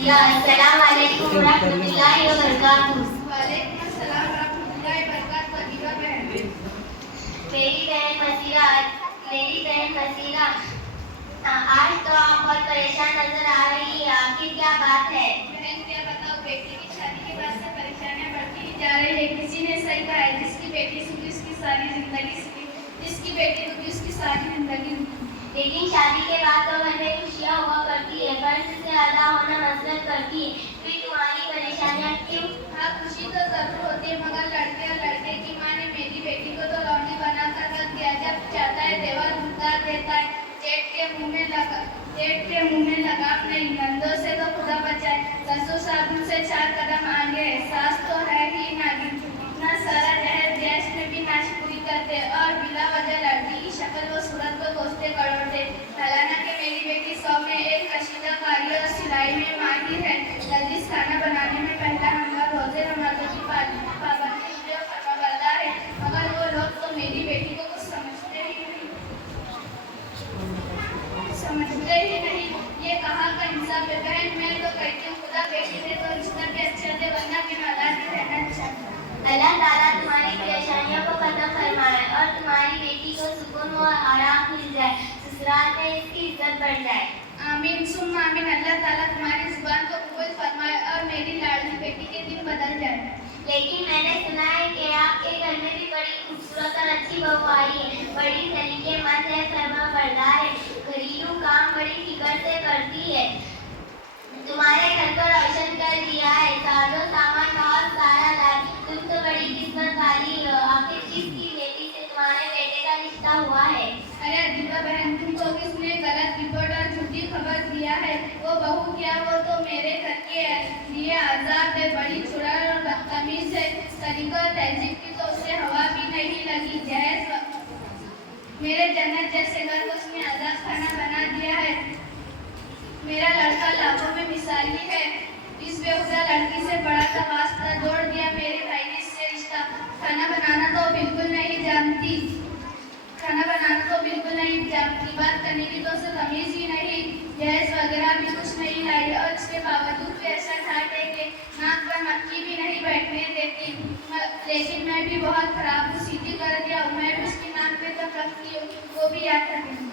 अस्सलाम वालेकुम रहमतुल्लाहि व बरकातहू। वालेकुम अस्सलाम रहमतुल्लाहि व बरकातहू। फरीदा बहन, मेरी बहन फसीला, आज तो आप बहुत परेशान नजर आ रही है, आखिर क्या बात है? बहन क्या बताओ, बेटी की शादी के बाद से परेशानियां बढ़ती ही जा रही है। किसी ने सही कहा है, जिसकी बेटी सुखी उसकी सारी जिंदगी सुखी, जिसकी बेटी दुखी उसकी सारी जिंदगी दुखी। लेकिन शादी के बाद तो घर में खुशियाँ हुआ करती है, फर्ज से अदा होना मसरत करती है, फिर तुम्हारी परेशानियाँ क्यों? हाँ, खुशी तो जरूर होती है, मगर लड़के और लड़के की माँ ने मेरी बेटी को तो लौंडी बनाकर रख दिया। जब चाहता है देवर उतार देता है। जेठ के मुंह में लगाम नहीं, नंदों से तो खुदा बचाए। ससुर साबुन से 4 कदम आगे है, सास तो है ही नागिन। इतना सारा जहर गैस में भी नाश पूरी करते और बिला वजह लड़की की शक्ल व सूरत को कोसते करोड़ते। हालांकि मेरी बेटी 100 में एक कशीदाकारी और सिलाई में माहिर है। लजीज खाना बनाने में पहला नंबर, रोजे नमाजों की पाबंदी में फरमाबरदार है। मगर वो लोग तो मेरी बेटी को कुछ समझते ही नहीं। ये कहाँ का इंसाफ है? बहन, मैं तो कहती हूँ खुदा बेटी दे तो रिश्ता भी अच्छा दे, वरना बिना औलाद के रहना अच्छा। अल्लाह ताला तुम्हारी परेशानियों को खत्म फरमाए और तुम्हारी बेटी को सुकून और आराम मिल जाए, ससुराल में इसकी इज्जत बढ़ जाए। आमीन सुम्मा आमीन। अल्लाह ताला तुम्हारी जुबान को कबूल फरमाए और मेरी लाडली बेटी के दिन बदल जाए। लेकिन मैंने सुना है कि आपके घर में भी बड़ी खूबसूरत और अच्छी बहू आई है, बड़ी सलीकेमंद है, फरमाबरदार है, घरेलू काम बड़ी फिक्र से करती है, तुम्हारे घर को रोशन कर दिया है, साजो सामान बहुत सारा लाई। तुम तो बड़ी किस्मत वाली हो, आखिर किसकी बेटी से तुम्हारे बेटे का रिश्ता हुआ है? अरे दीपा बहन, तुमको किसने गलत रिपोर्ट और झूठी खबर दिया है? वो बहू क्या, वो तो मेरे घर के लिए आजाद है, बड़ी चुड़ैल और बदतमीज है। तरीका और तहजीब की तो उसे हवा भी नहीं लगी। जैस मेरे जन्नत जैसे घर को उसने आजाद खाना बना दिया है। मेरा लड़का लाखों में मिसाली है। इस बेहुदा लड़की से बड़ा सा वास्ता जोड़ दिया मेरे भाई ने इससे रिश्ता। खाना बनाना तो बिल्कुल नहीं जानती, बात करने की तो उसे तमीज ही नहीं, जहेज वगैरह भी कुछ नहीं लाई और इसके बावजूद भी ऐसा ठाट है कि नाक पर मक्खी भी नहीं बैठने देती। लेकिन मैं भी बहुत खराब हूँ, सीधी कर दिया हूँ। मैं भी उसकी नाक पे तक रखती हूँ, वो भी याद रखेंगे।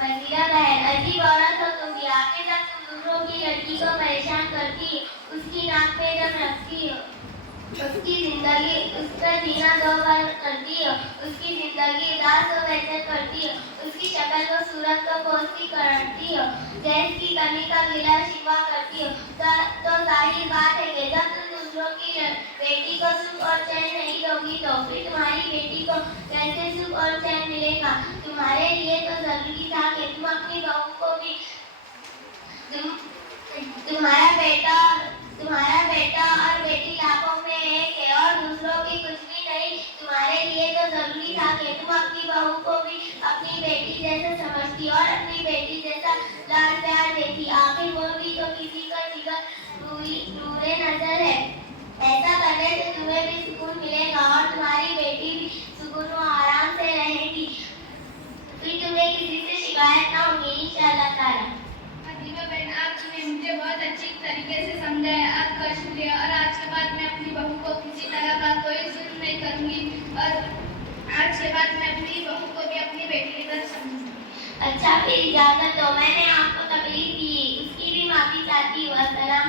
फसीला बहन, अजीब औरत हो तुम भी, आखिर जब तुम दूसरों की लड़की को परेशान करती, उसकी नाक पे दम रखती हो, उसकी जिंदगी, उसका जीना दो बार करती हो, उसकी जिंदगी उदास हो बेचैन करती हो, उसकी शक्ल व सूरत को कोसती करती हो, जैस की कमी का गिला शिकवा करती हो, तो जाहिर बात है कि जब तुम दूसरों की बेटी को सुख और चैन नहीं दोगी तो फिर तुम्हारी बेटी को कैसे सुख और चैन मिलेगा? तुम्हारे लिए तो जरूरी था कि तुम अपनी बहू को भी तुम्हारा बेटा और बेटी लाखों में एक है और दूसरों की कुछ भी नहीं। तुम्हारे लिए तो जरूरी था कि तुम अपनी बहू को भी अपनी बेटी जैसा समझती और अपनी बेटी जैसा लाड प्यार देती। आखिर वो भी तो किसी का जिगर नूरे नजर है। ऐसा करने से तुम्हें भी सुकून मिलेगा और तुम्हारी बेटी भी सुकून और आराम से रहेगी, फिर तुम्हें किसी से शिकायत ना होगी इंशाअल्लाह ताला। दीपा बहन, आपने मुझे बहुत अच्छी तरीके से समझाया, आपका शुक्रिया। और आज के बाद मैं अपनी बहू को किसी तरह का कोई जुल्म नहीं करूंगी और आज के बाद मैं अपनी बहू को भी अपनी बेटी की तरह समझूंगी। अच्छा, फिर इजाजत दो, मैंने आपको तकलीफ दी, उसकी भी माफी चाहती हूँ। अस्सलाम।